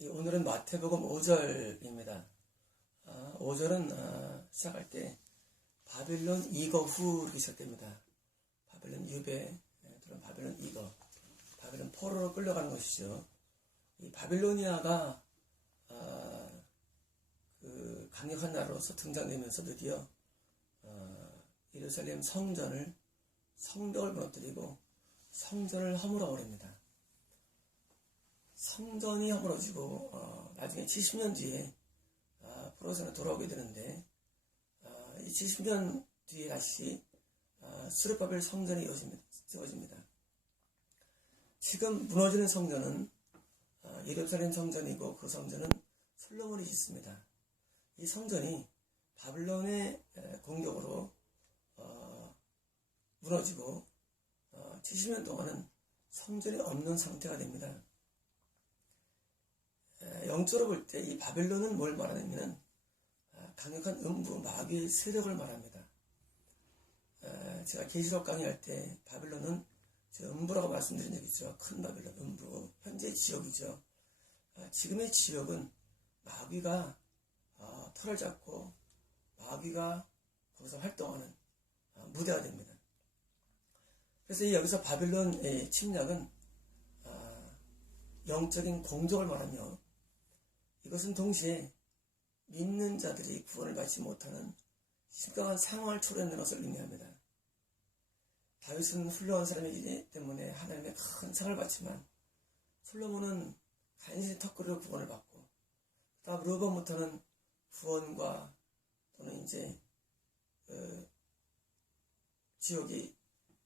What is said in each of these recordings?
오늘은 마태복음 5절입니다. 5절은 시작할 때 바빌론 이거 후 이렇게 시작됩니다. 바빌론 유배 또는 바빌론 이거, 바빌론 포로로 끌려가는 것이죠. 이 바빌로니아가 그 강력한 나라로서 등장되면서 드디어 예루살렘 성벽을 무너뜨리고 성전을 허물어 버립니다. 성전이 허물어지고 나중에 70년 뒤에 포로선에 돌아오게 되는데 이 70년 뒤에 다시 스룹바벨 성전이 세워집니다. 지금 무너지는 성전은 예루살렘 성전이고 그 성전은 솔로몬이 짓습니다. 이 성전이 바빌론의 공격으로 무너지고 70년 동안은 성전이 없는 상태가 됩니다. 영적으로 볼 때 이 바빌론은 뭘 말하냐면 강력한 음부, 마귀의 세력을 말합니다. 제가 계시록 강의할 때 바빌론은 제가 음부라고 말씀드린 적 있죠. 큰 바빌론, 음부, 현재 지역이죠. 지금의 지역은 마귀가 털을 잡고 마귀가 거기서 활동하는 무대가 됩니다. 그래서 여기서 바빌론의 침략은 영적인 공격을 말하며 이것은 동시에 믿는 자들이 구원을 받지 못하는 심각한 상황을 초래하는 것을 의미합니다. 다윗은 훌륭한 사람이기 때문에 하나님의 큰 상을 받지만 솔로몬은 간신히 턱걸이로 구원을 받고 그다음 르호보암부터는 구원과 또는 이제 지옥이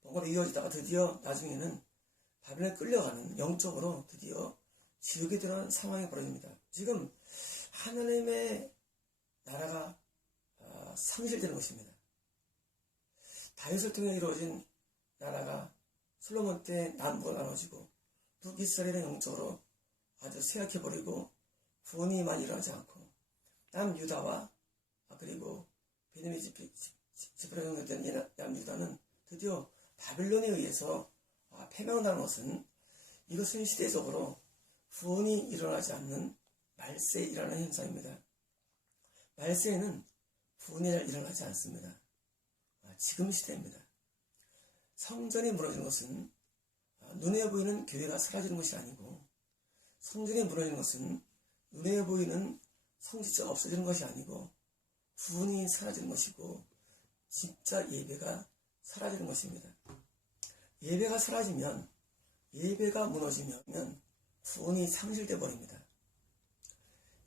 번거로 이어지다가 드디어 나중에는 바벨론에 끌려가는 영적으로 드디어 지옥에 들어가는 상황이 벌어집니다. 지금 하나님의 나라가 상실되는 것입니다. 다윗을 통해 이루어진 나라가 솔로몬 때 남부가 나눠지고 북이스라엘은 영적으로 아주 쇠약해버리고 구원이 많이 일어나지 않고 남유다와 그리고 베냐민 지파로 연결된 남유다는 드디어 바빌론에 의해서 패망당한 것은 이것은 시대적으로 구원이 일어나지 않는 말세에 일어나는 현상입니다. 말세에는 구원이 일어나지 않습니다. 지금 시대입니다. 성전이 무너지는 것은 눈에 보이는 교회가 사라지는 것이 아니고 성전이 무너지는 것은 눈에 보이는 성지자가 없어지는 것이 아니고 구원이 사라지는 것이고 진짜 예배가 사라지는 것입니다. 예배가 사라지면, 예배가 무너지면 구원이 상실되어 버립니다.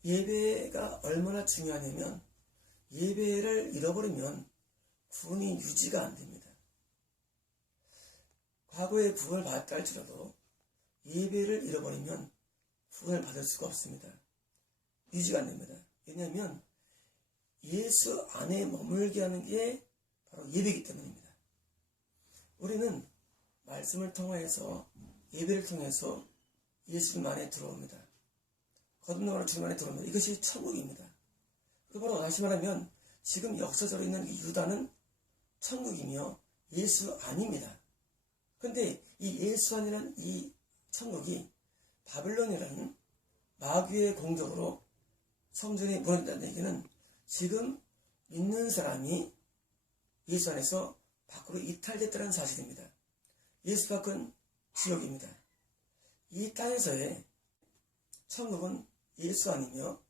예배가 얼마나 중요하냐면 예배를 잃어버리면 구원이 유지가 안 됩니다. 과거에 구원을 받았다 할지라도 예배를 잃어버리면 구원을 받을 수가 없습니다. 유지가 안 됩니다. 왜냐하면 예수 안에 머물게 하는 게 바로 예배이기 때문입니다. 우리는 말씀을 통해서 예배를 통해서 예수님 안에 들어옵니다. 거듭남으로 주님 안에 들어옵니다. 이것이 천국입니다. 그리고 바로 다시 말하면 지금 역사적으로 있는 이 유다는 천국이며 예수 아닙니다. 그런데 이 예수 아니라는 이 천국이 바빌론이라는 마귀의 공격으로 성전이 무너진다는 얘기는 지금 믿는 사람이 예수 안에서 밖으로 이탈됐다는 사실입니다. 예수 밖은 지옥입니다. 이 땅에서의 천국은 예수 아니며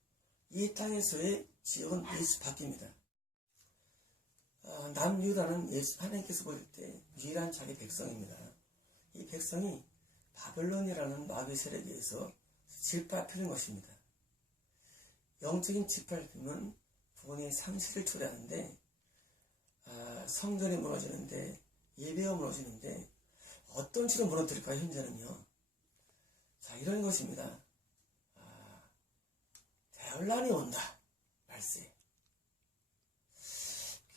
이 땅에서의 지옥은 예수 밖입니다. 남유다는 하나님께서 보실 때 유일한 자기 백성입니다. 이 백성이 바벨론이라는 마귀 세력에 의해서 짓밟히는 것입니다. 영적인 짓밟힘은 구원의 상실을 초래하는데 성전이 무너지는데 예배가 무너지는데 어떤 식으로 무너뜨릴까요? 현재는요. 자, 이런 것입니다. 대환란이 온다. 말세.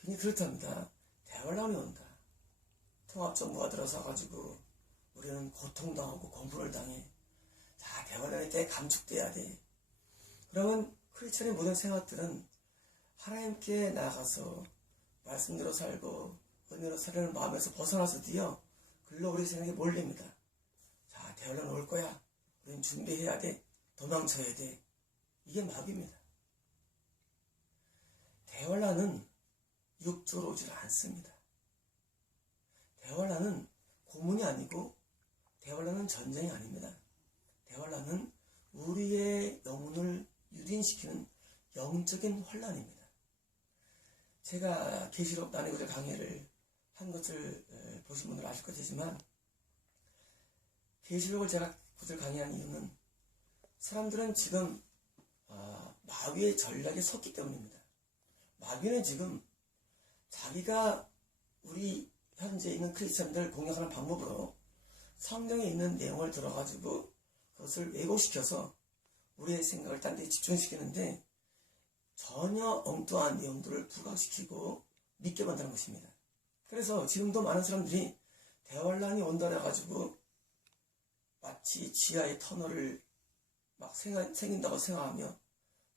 굉장히 그렇답니다. 대환란이 온다. 통합정부가 들어서가지고 우리는 고통당하고 공분을 당해. 자, 대환란이 때 감축돼야 돼. 그러면 크리스천의 모든 생활들은 하나님께 나아가서 말씀대로 살고 은혜로 살려는 마음에서 벗어나서 드디어 글로 우리 생각이 몰립니다. 자, 대환란 올 거야. 우리는 준비해야 돼. 도망쳐야 돼. 이게 마귀입니다. 대환란은 육조로 오질 않습니다. 대환란은 고문이 아니고 대환란은 전쟁이 아닙니다. 대환란은 우리의 영혼을 유린시키는 영적인 환란입니다. 제가 계시록 난해구절 강의를 한 것을 보신 분들 아실 것이지만 계시록을 제가 구절 강의한 이유는 사람들은 지금 마귀의 전략에 섰기 때문입니다. 마귀는 지금 자기가 우리 현재 있는 크리스천들 공략하는 방법으로 성경에 있는 내용을 들어가지고 그것을 왜곡시켜서 우리의 생각을 딴 데 집중시키는데 전혀 엉뚱한 내용들을 부각시키고 믿게 만드는 것입니다. 그래서 지금도 많은 사람들이 대환란이 온다 해가지고 마치 지하의 터널을 막 생긴다고 생각하며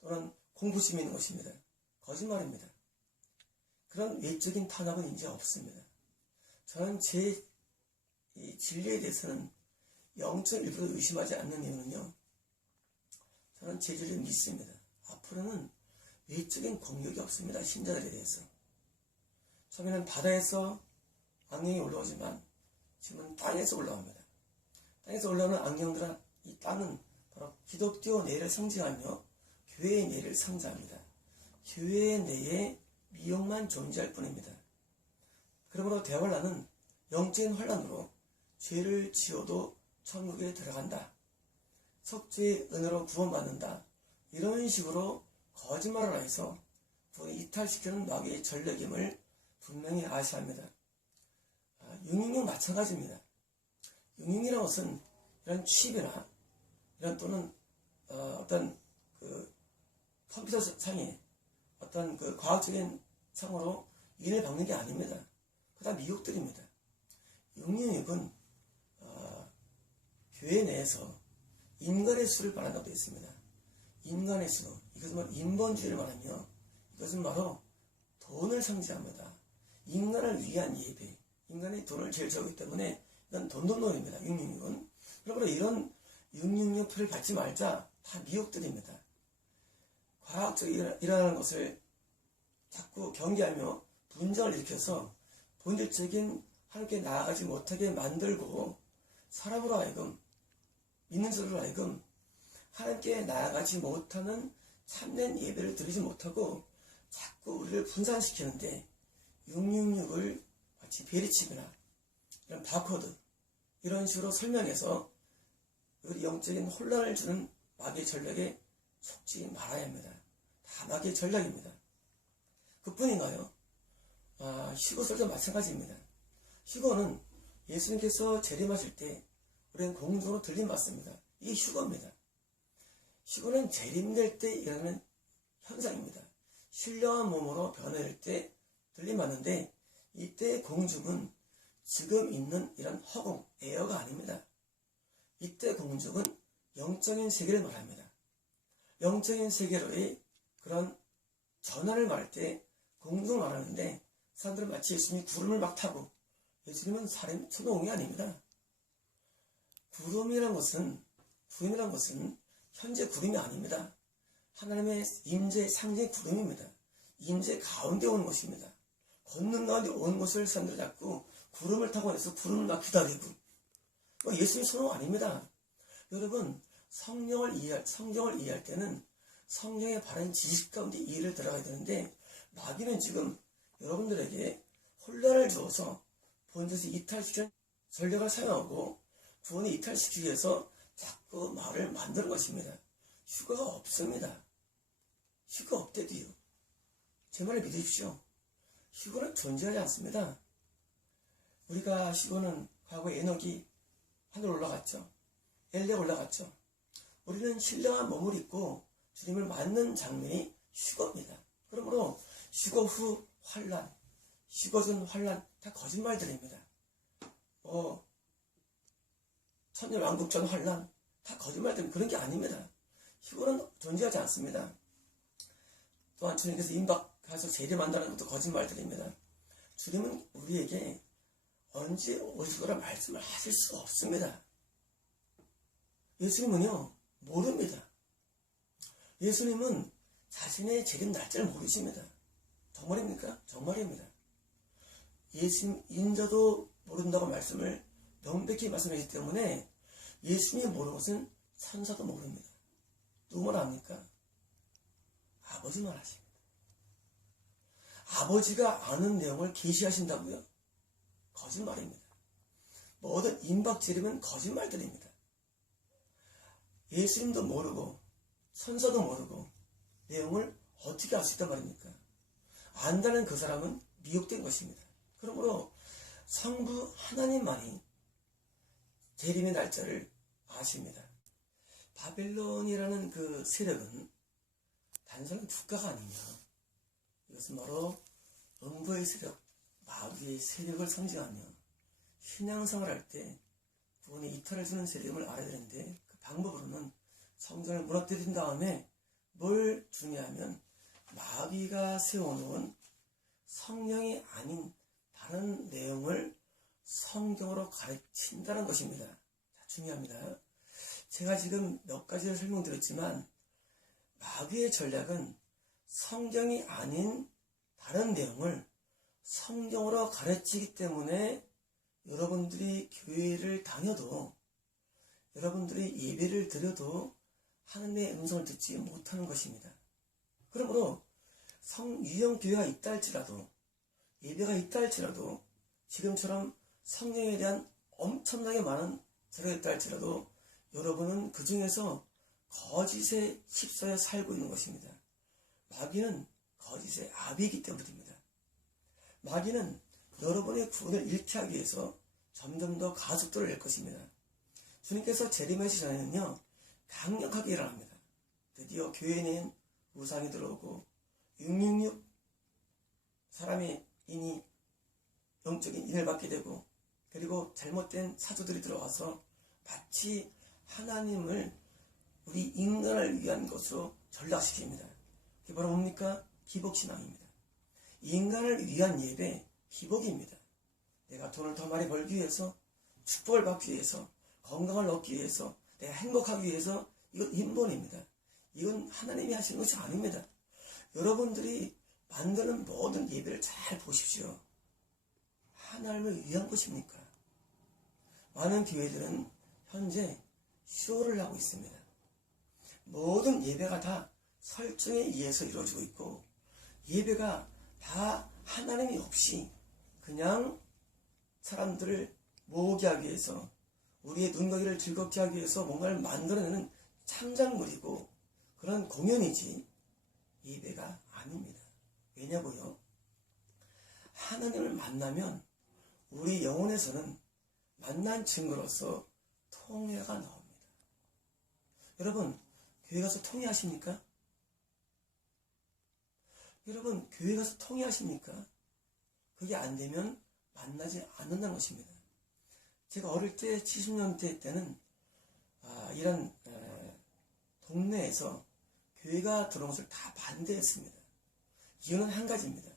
또는 공부심이 있는 것입니다. 거짓말입니다. 그런 외적인 탄압은 이제 없습니다. 저는 제 진리에 대해서는 영적 일부도 의심하지 않는 이유는요. 저는 제 진리를 믿습니다. 앞으로는 외적인 공격이 없습니다. 신자들에 대해서. 처음에는 바다에서 악령이 올라오지만 지금은 땅에서 올라옵니다. 땅에서 올라오는 악령들은 이 땅은 바로 기독교 내를 상징하며 교회의 내를 상징합니다. 교회의 내에 미혹만 존재할 뿐입니다. 그러므로 대환란은 영적인 환란으로 죄를 지어도 천국에 들어간다. 속죄의 은혜로 구원받는다. 이런 식으로 거짓말을 해서 구원을 이탈시키는 마귀의 전략임을 분명히 아셔야 합니다. 666 마찬가지입니다. 666이라는 것은 이런 칩이나 이런 또는 어떤 그 컴퓨터 상에 어떤 그 과학적인 상으로 인을 받는 게 아닙니다. 그다 미혹들입니다. 666은 교회 내에서 인간의 수를 말한다고 되어 있습니다. 인간의 수, 이것은 바로 인본주의를 말하며 이것은 바로 돈을 상징합니다. 인간을 위한 예배, 인간의 돈을 제일 좋아하기 때문에 이건 돈돈돈입니다. 666은. 그러므로 이런 666표를 받지 말자 다 미혹들입니다. 과학적으로 일어나는 것을 자꾸 경계하며 분쟁을 일으켜서 본질적인 하나님께 나아가지 못하게 만들고 사람으로 하여금 믿는 자로 하여금 하나님께 나아가지 못하는 참된 예배를 드리지 못하고 자꾸 우리를 분산시키는데 666을 마치 베리칩이나 이런 바코드 이런 식으로 설명해서 우리 영적인 혼란을 주는 마귀의 전략에 속지 말아야 합니다. 다 마귀의 전략입니다. 그뿐인가요? 휴거설도 마찬가지입니다. 휴거는 예수님께서 재림하실 때 우리는 공중으로 들림받습니다. 이게 휴거입니다. 휴거는 재림될 때 일어나는 현상입니다. 신령한 몸으로 변화될 때 들림받는데 이때 공중은 지금 있는 이런 허공, 에어가 아닙니다. 이때 공중은 영적인 세계를 말합니다. 영적인 세계로의 그런 전환을 말할 때 공중을 말하는데 사람들은 마치 예수님이 구름을 막 타고 예수님은 사람 초동이 아닙니다. 구름이란 것은 현재 구름이 아닙니다. 하나님의 임재 상징 구름입니다. 임재 가운데 오는 것입니다. 걷는 가운데 오는 것을 사람들이 자꾸 구름을 타고 해서 구름을 막 기다리고 예수님 손은 아닙니다. 여러분 성경을 이해할 때는 성경의 바른 지식 가운데 이해를 들어가야 되는데 마귀는 지금 여러분들에게 혼란을 주어서 본질에서 이탈시키는 전략을 사용하고 구원을 이탈시키기 위해서 자꾸 말을 만드는 것입니다. 휴가가 없습니다. 휴가 없대도요. 제 말을 믿으십시오. 휴거는 존재하지 않습니다. 우리가 휴거는 과거에 에녹이 하늘 올라갔죠. 엘리가 올라갔죠. 우리는 신령한 몸을 입고 주님을 맞는 장면이 휴거입니다. 그러므로 휴거 후 환란, 휴거 전 환란 다 거짓말들입니다. 천년왕국 전 환란 다 거짓말들입니다. 그런 게 아닙니다. 휴거는 존재하지 않습니다. 또한 주님께서 임박해서 재림한다는 것도 거짓말들입니다. 주님은 우리에게 언제 오실 거라 말씀을 하실 수가 없습니다. 예수님은요 모릅니다. 예수님은 자신의 재림 날짜를 모르십니다. 정말입니까? 정말입니다. 예수님 인자도 모른다고 말씀을 명백히 말씀하시기 때문에 예수님이 모르는 것은 천사도 모릅니다. 누구만 압니까? 아버지만 아십니다. 아버지가 아는 내용을 계시하신다고요? 거짓말입니다. 모든 임박재림은 거짓말들입니다. 예수님도 모르고 천사도 모르고 내용을 어떻게 알 수 있단 말입니까? 안다는 그 사람은 미혹된 것입니다. 그러므로 성부 하나님만이 재림의 날짜를 아십니다. 바벨론이라는 그 세력은 단순한 국가가 아니며 이것은 바로 음부의 세력, 마귀의 세력을 상징하며 신앙생활할 때 구원의 이탈을 주는 세력임을 알아야 되는데 그 방법으로는 성전을 무너뜨린 다음에 뭘 중요하면 마귀가 세워놓은 성령이 아닌 다른 내용을 성경으로 가르친다는 것입니다. 자, 중요합니다. 제가 지금 몇 가지를 설명드렸지만 마귀의 전략은 성경이 아닌 다른 내용을 성경으로 가르치기 때문에 여러분들이 교회를 다녀도 여러분들이 예배를 드려도 하나님의 음성을 듣지 못하는 것입니다. 그러므로 유형 교회가 있다 할지라도 예배가 있다 할지라도 지금처럼 성령에 대한 엄청나게 많은 자료가 있다 할지라도 여러분은 그 중에서 거짓에 휩싸여 살고 있는 것입니다. 마귀는 거짓의 아비이기 때문입니다. 마귀는 여러분의 구원을 잃게 하기 위해서 점점 더 가속도를 낼 것입니다. 주님께서 재림하시기 전에는요 강력하게 일어납니다. 드디어 교회에는 우상이 들어오고 666 사람의 인이 영적인 인을 받게 되고 그리고 잘못된 사도들이 들어와서 마치 하나님을 우리 인간을 위한 것으로 전락시킵니다. 그게 바로 뭡니까? 기복신앙입니다. 인간을 위한 예배, 기복입니다. 내가 돈을 더 많이 벌기 위해서, 축복을 받기 위해서, 건강을 얻기 위해서, 내가 행복하기 위해서, 이건 인본입니다. 이건 하나님이 하시는 것이 아닙니다. 여러분들이 만드는 모든 예배를 잘 보십시오. 하나님을 위한 것입니까? 많은 교회들은 현재 쇼를 하고 있습니다. 모든 예배가 다 설정에 의해서 이루어지고 있고 예배가 다 하나님이 없이 그냥 사람들을 모으게 하기 위해서 우리의 눈거기를 즐겁게 하기 위해서 뭔가를 만들어내는 창작물이고 그런 공연이지 예배가 아닙니다. 왜냐고요? 하나님을 만나면 우리 영혼에서는 만난 증거로서 통회가 나옵니다. 여러분 교회 가서 통회하십니까? 여러분 교회 가서 통회하십니까? 그게 안 되면 만나지 않는다는 것입니다. 제가 어릴 때 70년대 때는 이런 동네에서 교회가 들어온 것을 다 반대했습니다. 이유는 한 가지입니다.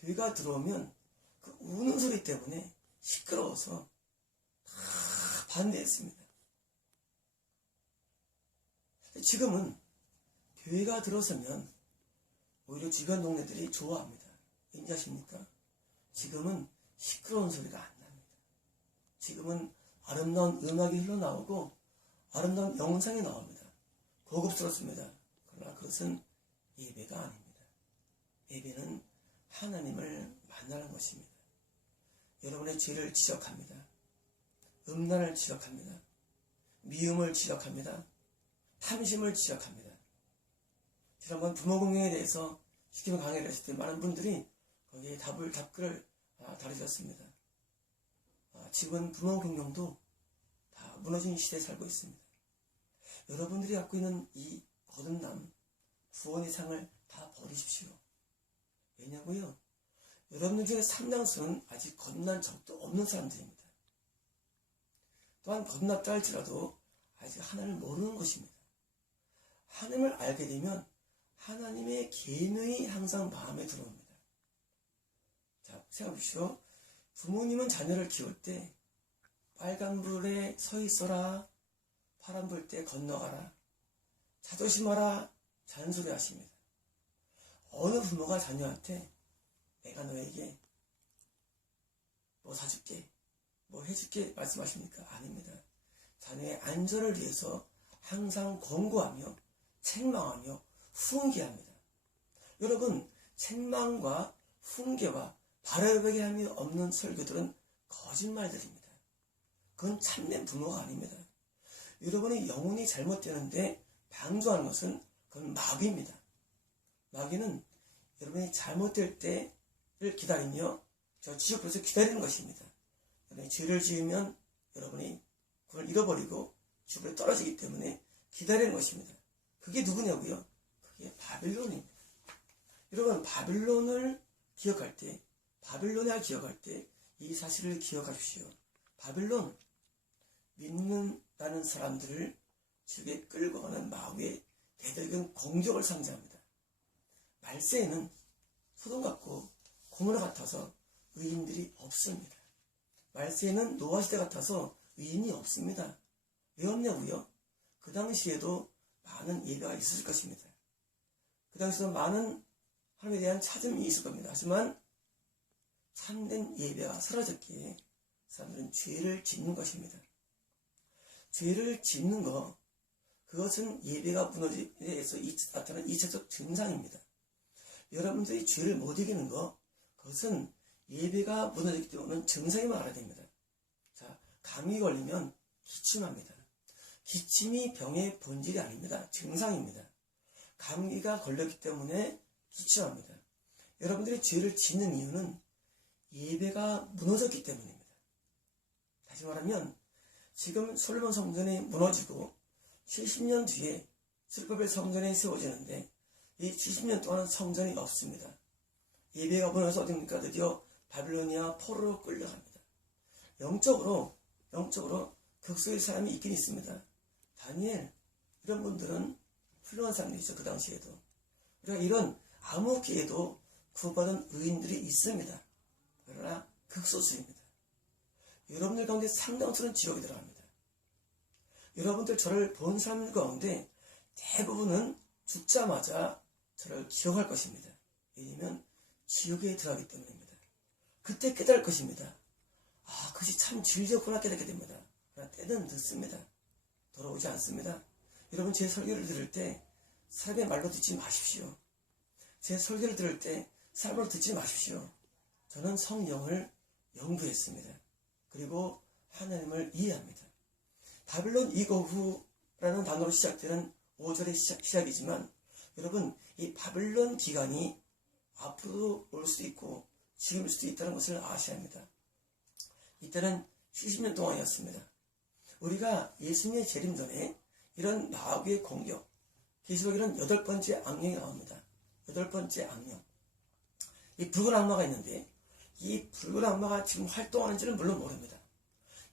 교회가 들어오면 그 우는 소리 때문에 시끄러워서 다 반대했습니다. 지금은 교회가 들어서면 오히려 주변 동네들이 좋아합니다. 왠지 아십니까? 지금은 시끄러운 소리가 안 납니다. 지금은 아름다운 음악이 흘러나오고 아름다운 영상이 나옵니다. 고급스럽습니다. 그러나 그것은 예배가 아닙니다. 예배는 하나님을 만나는 것입니다. 여러분의 죄를 지적합니다. 음란을 지적합니다. 미움을 지적합니다. 탐심을 지적합니다. 지난번 부모 공경에 대해서 시키면 강의를 했을 때 많은 분들이 거기에 답글을 다루셨습니다. 지금 부모 공경도 다 무너진 시대에 살고 있습니다. 여러분들이 갖고 있는 이 거듭남, 구원의 상을 다 버리십시오. 왜냐고요? 여러분들 중에 상당수는 아직 거듭난 적도 없는 사람들입니다. 또한 거듭났다 할지라도 아직 하나님을 모르는 것입니다. 하나님을 알게 되면 하나님의 계명이 항상 마음에 들어옵니다. 자, 생각해보시오. 부모님은 자녀를 키울 때 빨간불에 서 있어라, 파란불 때 건너가라, 자조심하라, 잔소리 하십니다. 어느 부모가 자녀한테 내가 너에게 뭐 사줄게, 뭐 해줄게 말씀하십니까? 아닙니다. 자녀의 안전을 위해서 항상 권고하며 책망하며 훈계합니다. 여러분, 책망과 훈계와 바라보게 함이 없는 설교들은 거짓말들입니다. 그건 참된 부모가 아닙니다. 여러분이 영혼이 잘못되는데 방조하는 것은 그건 마귀입니다. 마귀는 여러분이 잘못될 때를 기다리며 저 지옥에서 기다리는 것입니다. 여러분이 죄를 지으면 여러분이 그걸 잃어버리고 지옥에 떨어지기 때문에 기다리는 것입니다. 그게 누구냐고요? 그게 바빌론입니다. 여러분, 바빌론을 기억할 때, 바빌론을 기억할 때 이 사실을 기억하십시오. 바빌론, 믿는다는 사람들을 지옥에 끌고 가는 마귀의 대대적인 공격을 상징합니다. 말세에는 소돔 같고 고모라 같아서 의인들이 없습니다. 말세에는 노아 시대 같아서 의인이 없습니다. 왜 없냐고요? 그 당시에도 많은 예배가 있었을 것입니다. 그 당시에도 많은 하나님에 대한 찾음이 있을 겁니다. 하지만 참된 예배가 사라졌기에 사람들은 죄를 짓는 것입니다. 죄를 짓는 것, 그것은 예배가 무너짐에서 나타나는 2차적 증상입니다. 여러분들이 죄를 못 이기는 것, 그것은 예배가 무너졌기 때문에 오는 증상임을 알아야 됩니다. 자, 감기 걸리면 기침합니다. 기침이 병의 본질이 아닙니다. 증상입니다. 감기가 걸렸기 때문에 기침합니다. 여러분들이 죄를 짓는 이유는 예배가 무너졌기 때문입니다. 다시 말하면 지금 솔로몬 성전이 무너지고 70년 뒤에 스룹바벨 성전이 세워지는데 이 70년 동안은 성전이 없습니다. 예배가 무너져서 어딥니까? 드디어 바빌로니아 포로로 끌려갑니다. 영적으로 극소의 사람이 있긴 있습니다. 다니엘, 이런 분들은 훌륭한 사람들이죠. 그 당시에도. 우리가 이런 암흑기에도 구원받은 의인들이 있습니다. 그러나 극소수입니다. 여러분들 가운데 상당수는 지옥에 들어갑니다. 여러분들 저를 본 사람들 가운데 대부분은 죽자마자 저를 기억할 것입니다. 왜냐하면 지옥에 들어가기 때문입니다. 그때 깨달을 것입니다. 아, 그것이 참 진리였구나 깨닫게 됩니다. 그러나 때는 늦습니다. 돌아오지 않습니다. 여러분, 제 설교를 들을 때 사람의 말로 듣지 마십시오. 제 설교를 들을 때 사람으로 듣지 마십시오. 저는 성령을 연구했습니다. 그리고 하나님을 이해합니다. 바빌론 이거후라는 단어로 시작되는 5절의 시작이지만 여러분, 이 바빌론 기간이 앞으로도 올 수도 있고 지금일 수도 있다는 것을 아셔야 합니다. 이때는 70년 동안이었습니다. 우리가 예수님의 재림 전에 이런 마귀의 공격, 계시록에는 8번째 악령이 나옵니다. 8번째 악령. 이 붉은 악마가 있는데 이 붉은 악마가 지금 활동하는지는 물론 모릅니다.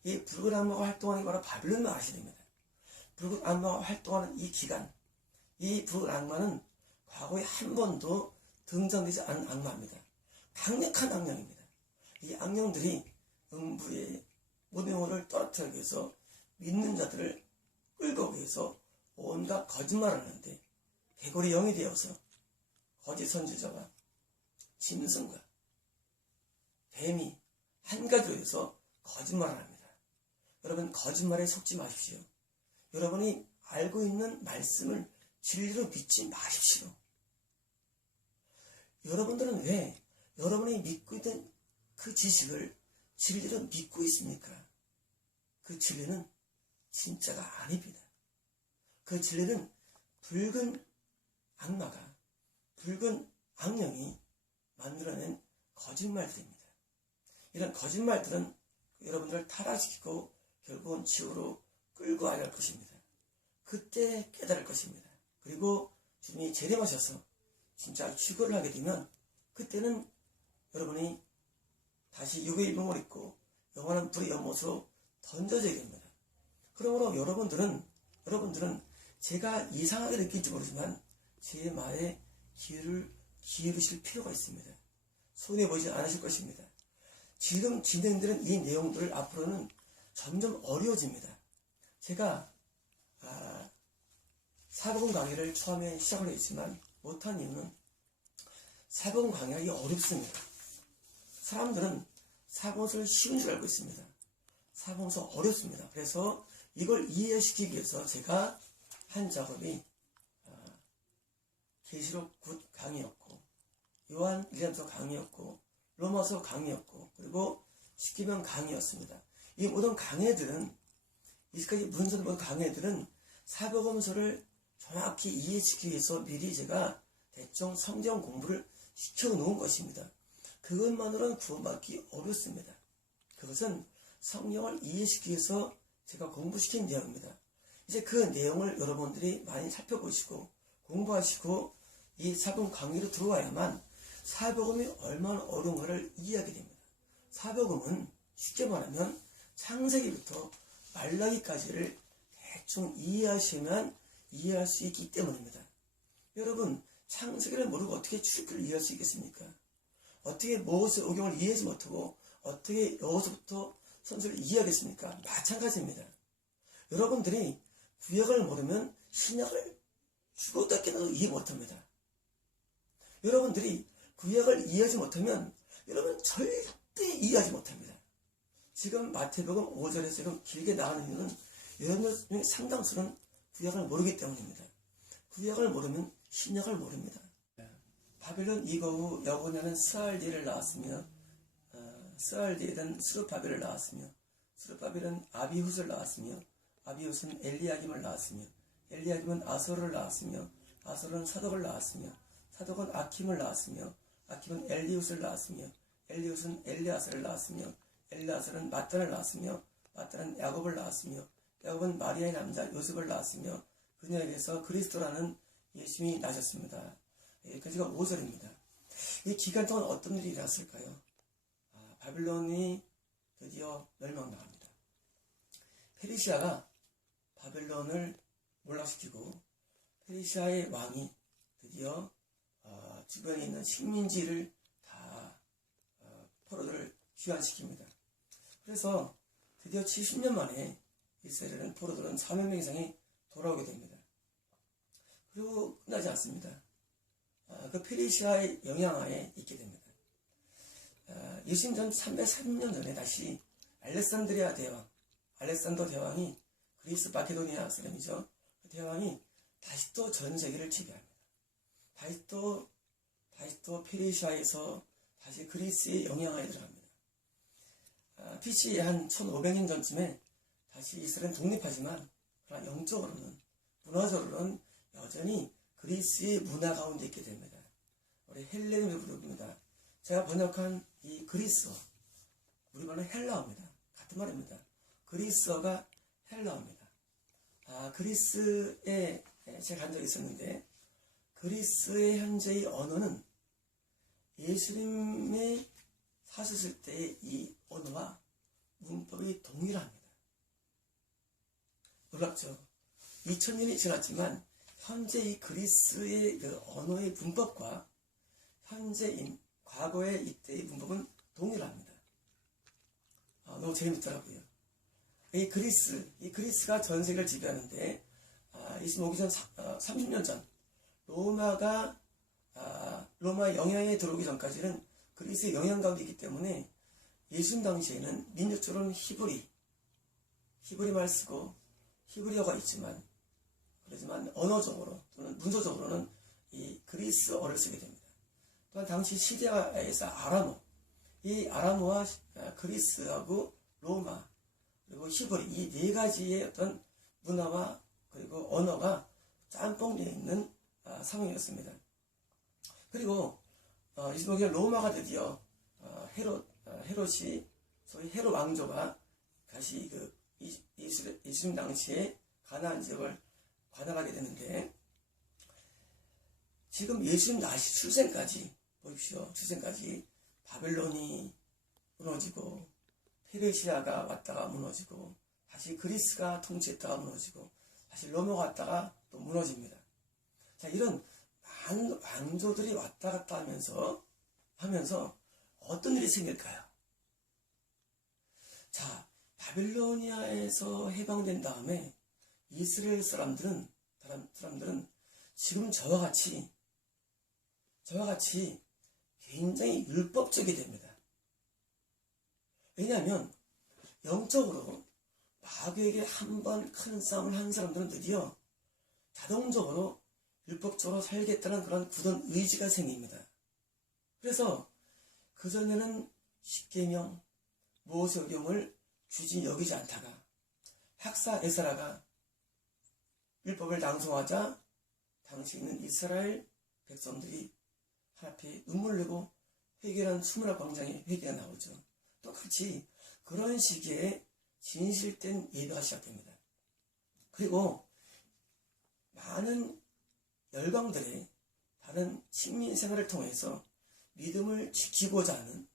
이 붉은 악마가 활동하는 게 바로 바빌론만 아셔야 됩니다. 붉은 악마가 활동하는 이 기간, 이 붉은 악마는 과거에 한 번도 등장되지 않은 악마입니다. 강력한 악령입니다. 이 악령들이 음부의 모든 영혼을 떨어뜨리기 위해서 믿는 자들을 끌고 오기 위해서 온갖 거짓말을 하는데 개구리 영이 되어서 거짓 선지자가 짐승과 뱀이 한 가지로 해서 거짓말을 합니다. 여러분, 거짓말에 속지 마십시오. 여러분이 알고 있는 말씀을 진리로 믿지 마십시오. 여러분들은 왜 여러분이 믿고 있는 그 지식을 진리로 믿고 있습니까? 그 진리는 진짜가 아닙니다. 그 진리는 붉은 악마가, 붉은 악령이 만들어낸 거짓말들입니다. 이런 거짓말들은 여러분들을 타락시키고 결국은 지옥으로 끌고 가야 할 것입니다. 그때 깨달을 것입니다. 그리고 주님이 재림하셔서 진짜 휴거를 하게 되면 그때는 여러분이 다시 육의 입음을 입고 영원한 불의 연못으로 던져져야 됩니다. 그러므로 여러분들은 제가 이상하게 느낄지 모르지만 제 말에 귀를 기울이실 필요가 있습니다. 손해보지 않으실 것입니다. 지금 진행되는 이 내용들을 앞으로는 점점 어려워집니다. 제가 사복음 강의를 처음에 시작을 했지만 못한 이유는 사복음 강의가 어렵습니다. 사람들은 사복음서를 쉬운 줄 알고 있습니다. 사복음서 어렵습니다. 그래서 이걸 이해시키기 위해서 제가 한 작업이 계시록 9 강의였고, 요한 1전서 강의였고, 로마서 강의였고, 그리고 십계명 강의였습니다. 이 모든 강의들은, 이제까지 문서 모든 강의들은 사복음서를 정확히 이해시키기 위해서 미리 제가 대충 성경 공부를 시켜놓은 것입니다. 그것만으로는 구원받기 어렵습니다. 그것은 성경을 이해시키기 위해서 제가 공부시킨 내용입니다. 이제 그 내용을 여러분들이 많이 살펴보시고 공부하시고 이 사복음 강의로 들어와야만 사복음이 얼마나 어려운가를 이해하게 됩니다. 사복음은 쉽게 말하면 창세기부터 말라기까지를 대충 이해하시면 이해할 수 있기 때문입니다. 여러분, 창세기를 모르고 어떻게 출애굽기를 이해할 수 있겠습니까? 어떻게 모세 오경을 이해하지 못하고 어떻게 여호수아부터 선수를 이해하겠습니까? 마찬가지입니다. 여러분들이 구약을 모르면 신약을 죽었다 깨어나도 이해 못합니다. 여러분들이 구약을 이해하지 못하면 여러분 절대 이해하지 못합니다. 지금 마태복음 5절에서 지금 길게 나가는 이유는 여러분들 중에 상당수는 구약을 모르기 때문입니다. 구약을 모르면 신약을 모릅니다. 바벨론 이거 후 여고냐는 스알디엘을 낳았으며 스알디엘은 스룹바벨을 낳았으며 스룹바벨은 아비훗을 낳았으며 아비훗은 엘리야김을 낳았으며 엘리야김은 아소를 낳았으며 아소는 사독을 낳았으며 사독은 아킴을 낳았으며 아킴은 엘리훗을 낳았으며 엘리훗은 엘리아사를 낳았으며 엘리아사는 마탄을 낳았으며 마탄은 야곱을 낳았으며 야곱은 마리아의 남자 요셉을 낳았으며 그녀에게서 그리스도라는 예수님이 나셨습니다. 여기까지가 5절입니다. 이 기간 동안 어떤 일이 일어났을까요? 바벨론이 드디어 멸망당합니다. 페르시아가 바벨론을 몰락시키고 페르시아의 왕이 드디어 주변에 있는 식민지를 다 포로들을 귀환시킵니다. 그래서 드디어 70년 만에 이스라엘은 포로들은 4만 명 이상이 돌아오게 됩니다. 그리고 끝나지 않습니다. 그 페르시아의 영향하에 있게 됩니다. 예수님 전 330년 전에 다시 알렉산드리아 대왕, 알렉산더 대왕이 그리스 마케도니아 사람이죠. 그 대왕이 다시 또 전 세계를 지배합니다. 다시 또 페르시아에서 다시 그리스의 영향하에 들어갑니다. BC 한 1500년 전쯤에 다시 이스라엘은 독립하지만 그러나 영적으로는 문화적으로는 여전히 그리스의 문화 가운데 있게 됩니다. 우리 헬레니즘을 부릅니다. 제가 번역한 이 그리스어, 우리말은 헬라어입니다. 같은 말입니다. 그리스어가 헬라어입니다. 그리스에 제가 간 적이 있었는데 그리스의 현재의 언어는 예수님이 사셨을 때의 이 언어와 문법이 동일합니다. 놀랍죠? 2000년이 지났지만 현재 이 그리스의 그 언어의 문법과 현재 과거의 이때의 문법은 동일합니다. 너무 재밌더라고요. 이 그리스가 전 세계를 지배하는데 예수님 오기 전 30년 전 로마의 영향에 들어오기 전까지는 그리스의 영향 가운데 있기 때문에 예수님 당시에는 민족적으로는 히브리말 쓰고 히브리어가 있지만 그렇지만 언어적으로 또는 문서적으로는 이 그리스어를 쓰게 됩니다. 또한 당시 시리아에서 아람어, 이 아람어와 그리스하고 로마 그리고 히브리 이 네 가지의 어떤 문화와 그리고 언어가 짬뽕되어 있는 상황이었습니다. 그리고 이스라엘 로마가 드디어 헤롯이 소위 헤롯 왕조가 다시 그 예수님 당시에 가나안 지역을 관할하게 되는데 지금 예수님 다시 출생까지 보십시오. 출생까지 바벨론이 무너지고 페르시아가 왔다가 무너지고 다시 그리스가 통치했다가 무너지고 다시 로마가 왔다가 또 무너집니다. 자, 이런 많은 왕조들이 왔다 갔다 하면서 어떤 일이 생길까요? 자, 바빌로니아에서 해방된 다음에 이스라엘 사람들은 사람들은 지금 저와 같이 굉장히 율법적이 됩니다. 왜냐하면 영적으로 마귀에게 한 번 큰 싸움을 한 사람들은 드디어 자동적으로 율법적으로 살겠다는 그런 굳은 의지가 생깁니다. 그래서 그전에는 십계명, 모세오경을 귀중히 여기지 않다가 학사 에스라가 율법을 낭송하자 당시 있는 이스라엘 백성들이 하나님께 눈물 내고 회개한 수문화 광장에 회개가 나오죠. 똑같이 그런 시기에 진실된 예배가 시작됩니다. 그리고 많은 열강들의 다른 식민 생활을 통해서 믿음을 지키고자 하는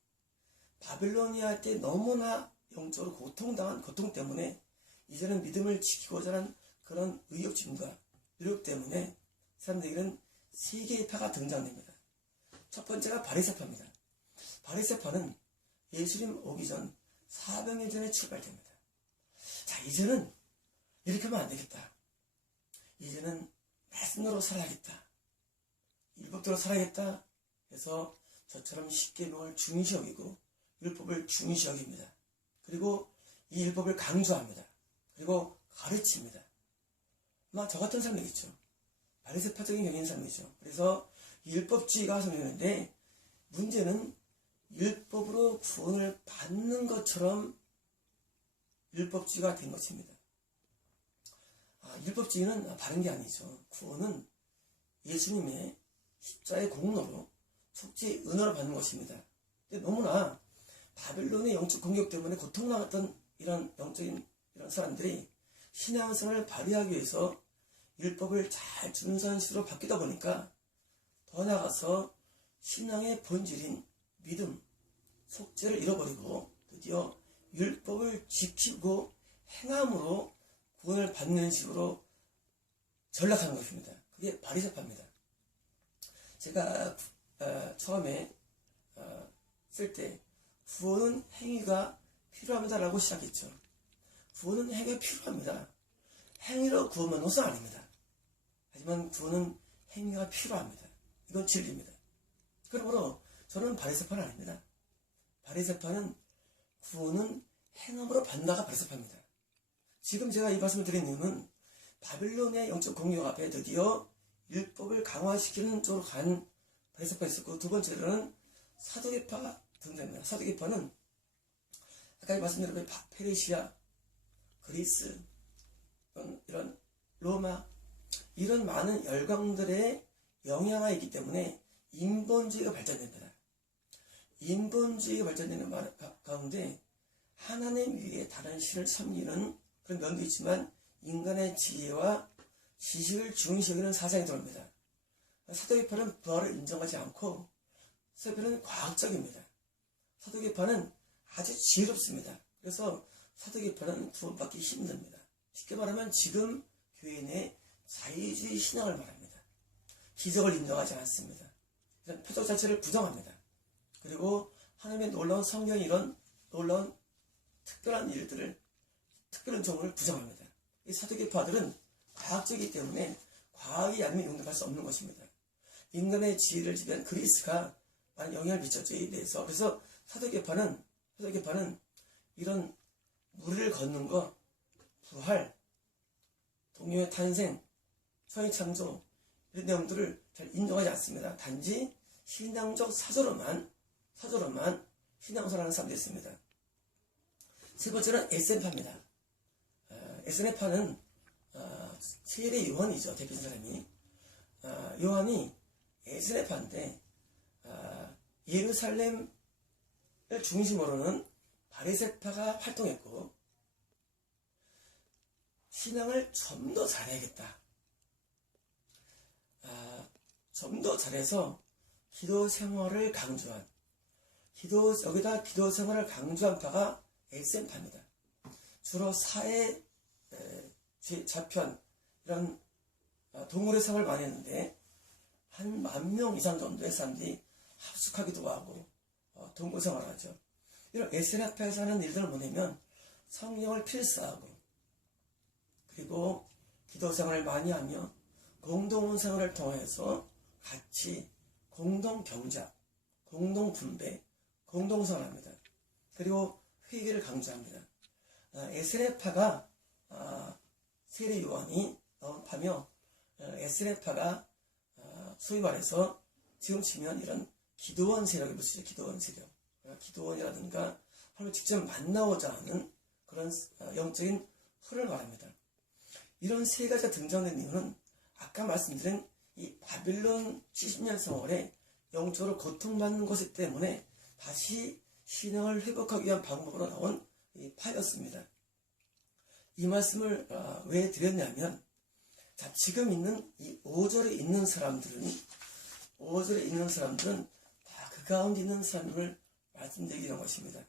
바빌로니아 때 너무나 영적으로 고통당한 고통 때문에 이제는 믿음을 지키고자 하는 그런 의욕심과 노력 때문에 사람들에게는 세 개의 파가 등장됩니다. 첫 번째가 바리새파입니다. 바리새파는 예수님 오기 전 400년 전에 출발됩니다. 자, 이제는 이렇게 하면 안 되겠다. 이제는 말씀으로 살아야겠다. 율법대로 살아야겠다. 해서 저처럼 십계명을 중시 여기고 율법을 중시 여깁니다. 그리고 이 율법을 강조합니다. 그리고 가르칩니다. 아마 저 같은 사람이겠죠. 바리새파적인 경향인 사람이죠. 그래서 율법주의가 생겼는데 문제는 율법으로 구원을 받는 것처럼 율법주의가 된 것입니다. 율법주의는 바른 게 아니죠. 구원은 예수님의 십자의 공로로 속죄의 은혜를 받는 것입니다. 근데 너무나 바빌론의 영적 공격 때문에 고통당했던 이런 영적인 이런 사람들이 신앙생활을 발휘하기 위해서 율법을 잘 준수한 식으로 바뀌다 보니까 더 나아가서 신앙의 본질인 믿음, 속죄를 잃어버리고 드디어 율법을 지키고 행함으로 구원을 받는 식으로 전락한 것입니다. 그게 바리새파입니다. 제가 처음에 쓸 때 구원은 행위가 필요합니다라고 시작했죠. 구원은 행위가 필요합니다. 행위로 구원받는 것은 아닙니다. 하지만 구원은 행위가 필요합니다. 이건 진리입니다. 그러므로 저는 바리새파는 아닙니다. 바리새파는 구원은 행함으로 받는다가 바리새파입니다. 지금 제가 이 말씀을 드린 이유는 바빌론의 영적 공격 앞에 드디어 율법을 강화시키는 쪽으로 간 바리새파가 있었고, 두 번째로는 사두개파가 등장합니다. 사두개파는 아까 말씀드린 페르시아, 그리스, 이런 로마, 이런 많은 열강들의 영향이 있기 때문에 인본주의가 발전됩니다. 인본주의가 발전되는 가운데 하나님 위에 다른 신을 섬기는 그런 면도 있지만 인간의 지혜와 지식을 중시 여기는 사상이 들어옵니다. 사도계파는 부활을 인정하지 않고 사도계파는 과학적입니다. 사도계파는 아주 지혜롭습니다. 그래서 사도계파는 구원받기 힘듭니다. 쉽게 말하면 지금 교회 내 자유주의 신앙을 말합니다. 기적을 인정하지 않습니다. 표적 자체를 부정합니다. 그리고 하나님의 놀라운 성경의 이런 놀라운 특별한 일들을, 특별한 종을 부정합니다. 이 사두개파들은 과학적이기 때문에 과학이 아니면 용납할 수 없는 것입니다. 인간의 지혜를 지배한 그리스가 많은 영향을 미쳤죠. 이 대해서. 그래서 사두개파는 이런 무리를 걷는 것, 부활, 동료의 탄생, 성의 창조, 이런 내용들을 잘 인정하지 않습니다. 단지 신앙적 사조로만 신앙생활하는 사람들이 있습니다. 세 번째는 에센파입니다. 에센파는 세례 요한이죠. 대표적인 사람이. 요한이 에센파인데 예루살렘을 중심으로는 바리새파가 활동했고, 신앙을 좀 더 잘해야겠다. 좀 더 잘해서 기도 생활을 강조한, 여기다 기도 생활을 강조한 파가 에센파입니다. 주로 사회, 자편, 이런 동물의 생활을 많이 했는데, 한 10,000명 이상 정도의 사람들이 합숙하기도 하고, 동물 생활을 하죠. 이런 에센파에서 하는 일들을 뭐냐면, 성경을 필사하고, 그리고 기도 생활을 많이 하며, 공동 생활을 통해서 같이 공동 경작, 공동 분배, 공동 생활합니다. 그리고 회개를 강조합니다. 에스레파가 세례 요한이 나온다며 에스레파가 소위 말해서 지금 치면 이런 기도원 세력을 보시죠. 기도원 세력. 기도원이라든가 하나님을 직접 만나고자 하는 그런 영적인 흐름을 말합니다. 이런 세 가지가 등장된 이유는 아까 말씀드린 이 바빌론 70년 세월에 영적으로 고통받는 것이기 때문에 다시 신앙을 회복하기 위한 방법으로 나온 이 파였습니다. 이 말씀을 왜 드렸냐면, 자, 지금 있는 이 5절에 있는 사람들은 다 그 가운데 있는 사람을 말씀드리는 것입니다.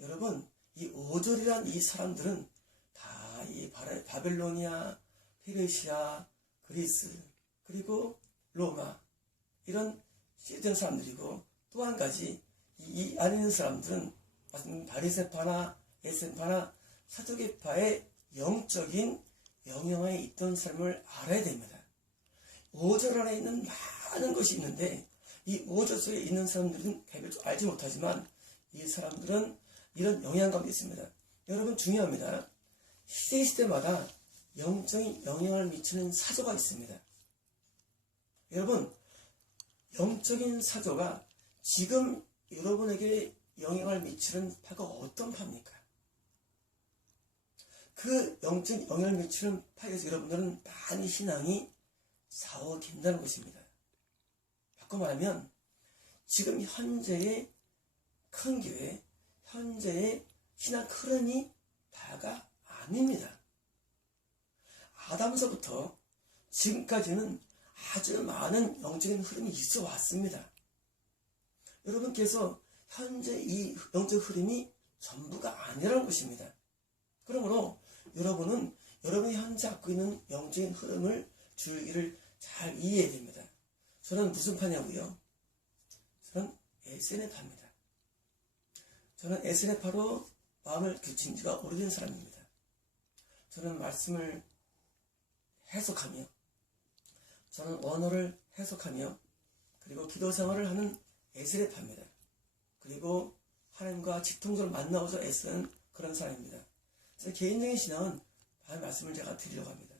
여러분, 이 5절이란 이 사람들은 다 이 바벨로니아, 페르시아, 그리스, 그리고 로마, 이런 시대된 사람들이고, 또 한 가지 이 안에 있는 사람들은 바리새파나 에세파나 사두개파의 영적인 영향에 있던 사람을 알아야 됩니다. 5절 안에 있는 많은 것이 있는데 이 5절 속에 있는 사람들은 개별적으로 알지 못하지만 이 사람들은 이런 영향 가운데 있습니다. 여러분, 중요합니다. 시대마다 영적인 영향을 미치는 사조가 있습니다. 여러분, 영적인 사조가 지금 여러분에게 영향을 미치는 파가 어떤 파입니까? 그 영적인 영향을 미치는 파에서 여러분들은 많이 신앙이 좌우된다는 것입니다. 바꿔 말하면 지금 현재의 큰 교회, 현재의 신앙 흐름이 다가 아닙니다. 아담서부터 지금까지는 아주 많은 영적인 흐름이 있어 왔습니다. 여러분께서 현재 이 영적 흐름이 전부가 아니라는 것입니다. 그러므로 여러분은 여러분이 현재 갖고 있는 영적인 흐름을 줄기를 잘 이해해야 됩니다. 저는 무슨 파냐고요? 저는 에스네파입니다. 저는 에스네파로 마음을 규친 지가 오래된 사람입니다. 저는 말씀을 해석하며, 저는 언어를 해석하며, 그리고 기도 생활을 하는 에스레파입니다. 그리고 하나님과 직통적으로 만나고자 애쓰는 그런 사람입니다. 그래서 개인적인 신앙은 다른 말씀을 제가 드리려고 합니다.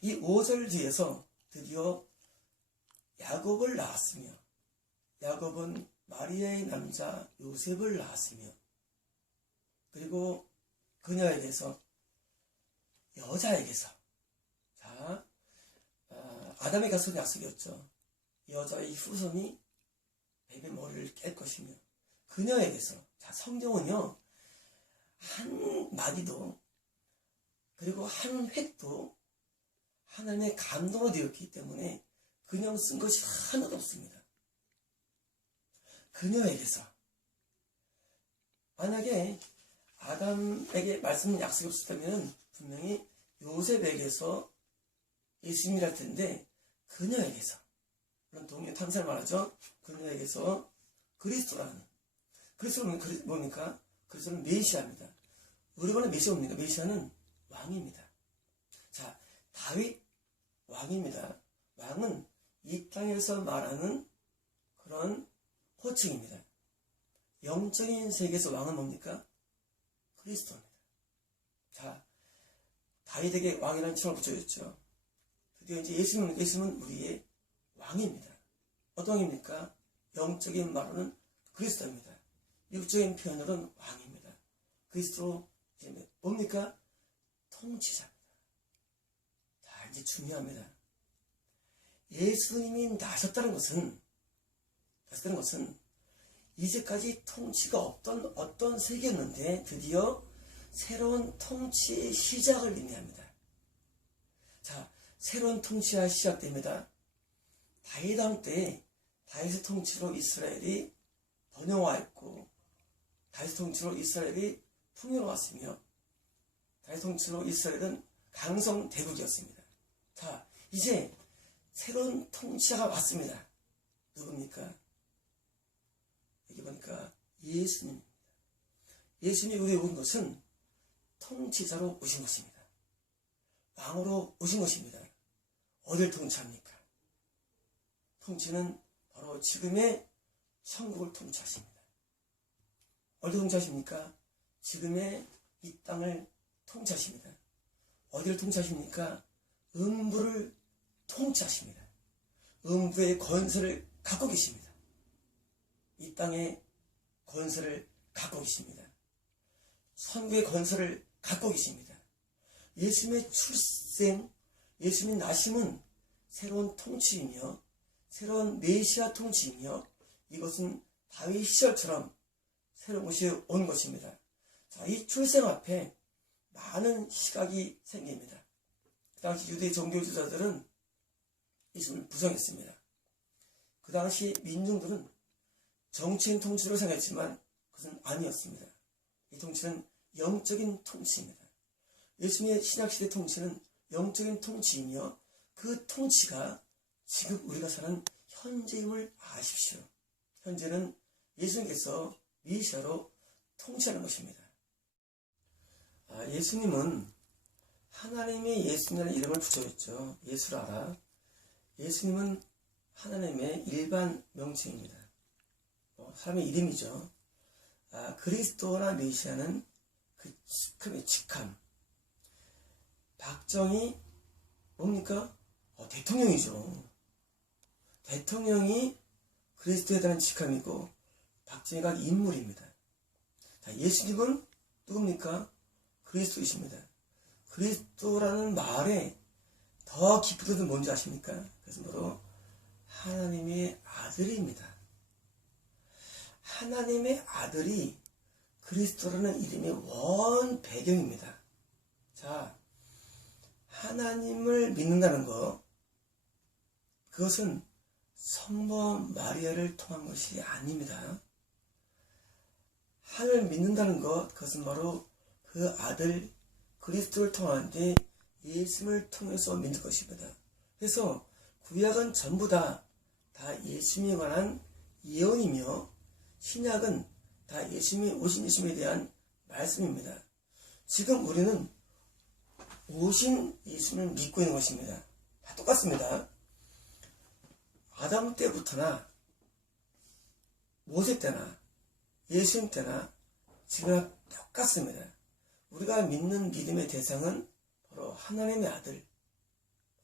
이 5절 뒤에서 드디어 야곱을 낳았으며, 야곱은 마리아의 남자 요셉을 낳았으며, 그리고 그녀에게서, 여자에게서, 자, 아담의 가서는 약속이었죠. 여자의 후손이 뱀의 머리를 깰 것이며, 그녀에게서, 자, 성경은요, 한 마디도, 그리고 한 획도 하나님의 감동으로 되었기 때문에 그냥 쓴 것이 하나도 없습니다. 그녀에게서, 만약에 아담에게 말씀 약속이 없었다면 분명히 요셉에게서 예수님이랄 텐데, 그녀에게서, 물론 동료 탐사를 말하죠. 그녀에게서 그리스도라는, 그리스도는 뭡니까? 그리스도는 메시아입니다. 우리번에 메시아 뭡니까? 메시아는 왕입니다. 자, 다윗 왕입니다. 왕은 이 땅에서 말하는 그런 호칭입니다. 영적인 세계에서 왕은 뭡니까? 그리스도입니다. 자, 다윗에게 왕이라는 칭을 붙여줬죠. 드디어 이제 예수님은 우리의 왕입니다. 어떤 왕입니까? 영적인 말로는 그리스도입니다. 육적인 표현으로는 왕입니다. 그리스도 뭡니까? 통치자입니다. 자, 이제 중요합니다. 예수님이 나셨다는 것은 이제까지 통치가 없던 어떤 세계였는데 드디어 새로운 통치의 시작을 의미합니다. 자, 새로운 통치가 시작됩니다. 다윗 왕 때 다윗의 통치로 이스라엘이 번영화했고, 다윗 통치로 이스라엘이 풍요로웠으며, 다윗 통치로 이스라엘은 강성 대국이었습니다. 자, 이제 새로운 통치자가 왔습니다. 누굽니까? 여기 보니까 예수님입니다. 예수님이 우리에 온 것은 통치자로 오신 것입니다. 왕으로 오신 것입니다. 어딜 통치합니까? 통치는 바로 지금의 천국을 통치하십니다. 어디 통치하십니까? 지금의 이 땅을 통치하십니다. 어디를 통치하십니까? 음부를 통치하십니다. 음부의 권세를 갖고 계십니다. 이 땅의 권세를 갖고 계십니다. 선구의 권세를 갖고 계십니다. 예수님의 출생, 예수님의 나심은 새로운 통치이며 새로운 메시아 통치이며 이것은 다윗 시절처럼 새로운 것이 온 것입니다. 자, 이 출생 앞에 많은 시각이 생깁니다. 그 당시 유대 종교 지도자들은 예수님을 부정했습니다. 그 당시 민중들은 정치인 통치로 생각했지만 그것은 아니었습니다. 이 통치는 영적인 통치입니다. 예수님의 신약시대 통치는 영적인 통치이며 그 통치가 지금 우리가 사는 현재임을 아십시오. 현재는 예수님께서 메시아로 통치하는 것입니다. 예수님은 하나님의 예수님이라는 이름을 붙여줬죠. 예수라라. 예수님은 하나님의 일반 명칭입니다. 사람의 이름이죠. 그리스도나 메시아는 그 직함. 박정희 뭡니까? 대통령이죠. 대통령이 그리스도에 대한 직함이고 박정희가 인물입니다. 자, 예수님은 누굽니까? 그리스도이십니다. 그리스도라는 말에 더 깊은 뜻은 뭔지 아십니까? 그것은 바로 하나님의 아들입니다. 하나님의 아들이 그리스도라는 이름의 원 배경입니다. 자, 하나님을 믿는다는 것, 그것은 성모 마리아를 통한 것이 아닙니다. 하나님을 믿는다는 것, 그것은 바로 그 아들 그리스도를 통하는데 예수님을 통해서 믿는 것입니다. 그래서 구약은 전부 다 예수님에 관한 예언이며 신약은 다 예수님이 오신 예수님에 대한 말씀입니다. 지금 우리는 오신 예수님을 믿고 있는 것입니다. 다 똑같습니다. 아담 때부터나 모세 때나 예수님 때나 지금 똑같습니다. 우리가 믿는 믿음의 대상은 바로 하나님의 아들,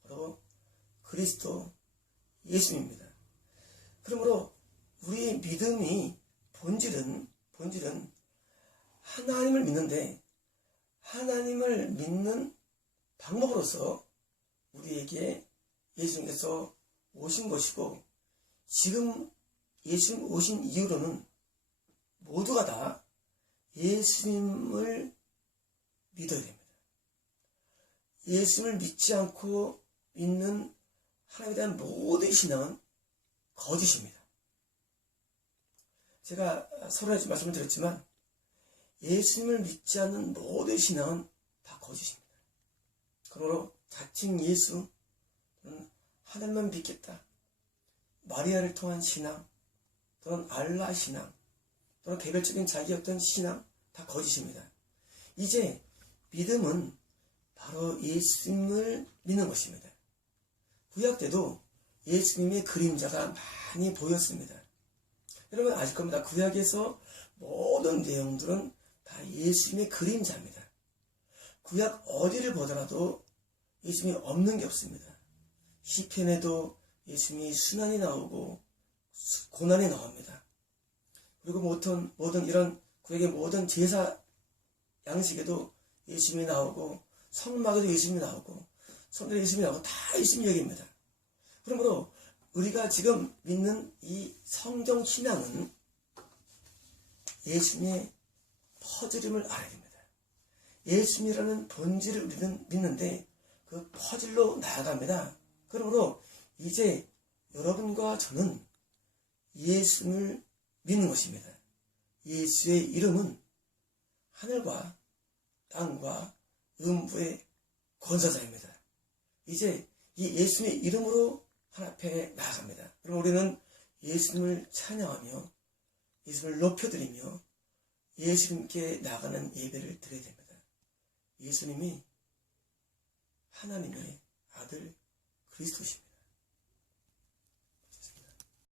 바로 그리스도 예수님입니다. 그러므로 우리의 믿음이 본질은 하나님을 믿는데 하나님을 믿는 방법으로서 우리에게 예수님께서 오신 것이고 지금 예수님 오신 이후로는 모두가 다 예수님을 믿어야 됩니다. 예수님을 믿지 않고 믿는 하나님에 대한 모든 신앙은 거짓입니다. 제가 서론에 말씀을 드렸지만 예수님을 믿지 않는 모든 신앙은 다 거짓입니다. 그러므로 자칭 예수, 하나님만 믿겠다, 마리아를 통한 신앙, 또는 알라 신앙, 또는 개별적인 자기 어떤 신앙, 다 거짓입니다. 이제 믿음은 바로 예수님을 믿는 것입니다. 구약 때도 예수님의 그림자가 많이 보였습니다. 여러분 아실 겁니다. 구약에서 모든 내용들은 다 예수님의 그림자입니다. 구약 어디를 보더라도 예수님이 없는 게 없습니다. 시편에도 예수님이 순환이 나오고 고난이 나옵니다. 그리고 모든 이런 구약의 모든 제사 양식에도 예수님이 나오고 성막에도 예수님이 나오고 성전에 예수님이 나오고 다 예수님 얘기입니다. 그러므로 우리가 지금 믿는 이 성경 신앙은 예수님의 퍼즐임을 알아야 됩니다. 예수님이라는 본질을 우리는 믿는데 그 퍼즐로 나아갑니다. 그러므로 이제 여러분과 저는 예수님을 믿는 것입니다. 예수의 이름은 하늘과 땅과 음부의 권사자입니다. 이제 이 예수님의 이름으로 하나님 앞에 나아갑니다. 그럼 우리는 예수님을 찬양하며 예수님을 높여드리며 예수님께 나가는 예배를 드려야 됩니다. 예수님이 하나님의 아들 그리스도십니다.